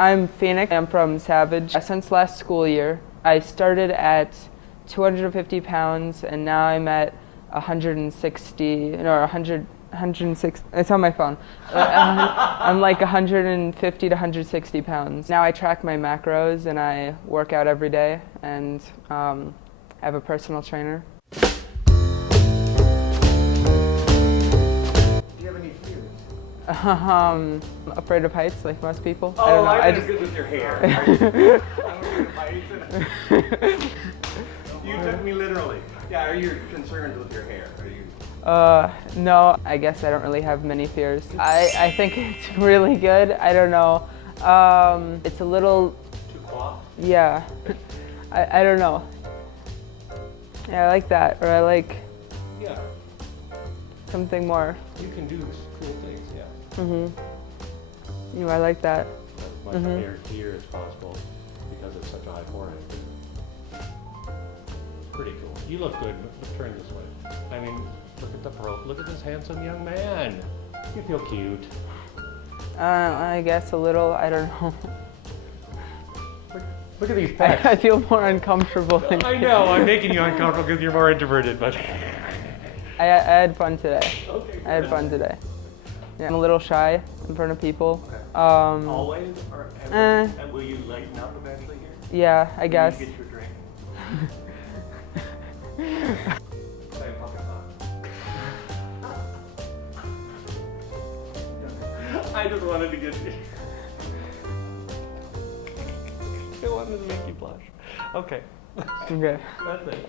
I'm Phoenix. I'm from Savage. Since last school year, I started at 250 pounds, and now I'm at 106. It's on my phone. I'm like 150 to 160 pounds. Now I track my macros, and I work out every day, and I have a personal trainer. Afraid of heights, like most people. Oh, I don't know. I just good with your hair. I'm afraid of heights. You took me literally. Yeah, are you concerned with your hair? Are you? No, I guess I don't really have many fears. I think it's really good. I don't know. It's a little. Too coiffed? Yeah. I don't know. Yeah, I like that, or I like. Yeah. Something more. You can do cool things, yeah. I like that. Much higher here as possible because it's such a high forehead. Pretty cool. You look good. Turn this way. I mean, look at the look at this handsome young man. You feel cute. I guess a little. I don't know. Look at these pecs. I feel more uncomfortable. I know. I'm making you uncomfortable because you're more introverted, but. I had fun today. Okay. I had fun today. Yeah, I'm a little shy in front of people. Okay. Always? Or and will you lighten up eventually here? Yeah, I guess. Will you get your drink? Play pocket song. I just wanted to get you. I wanted to make you blush. Okay. Okay. That's it.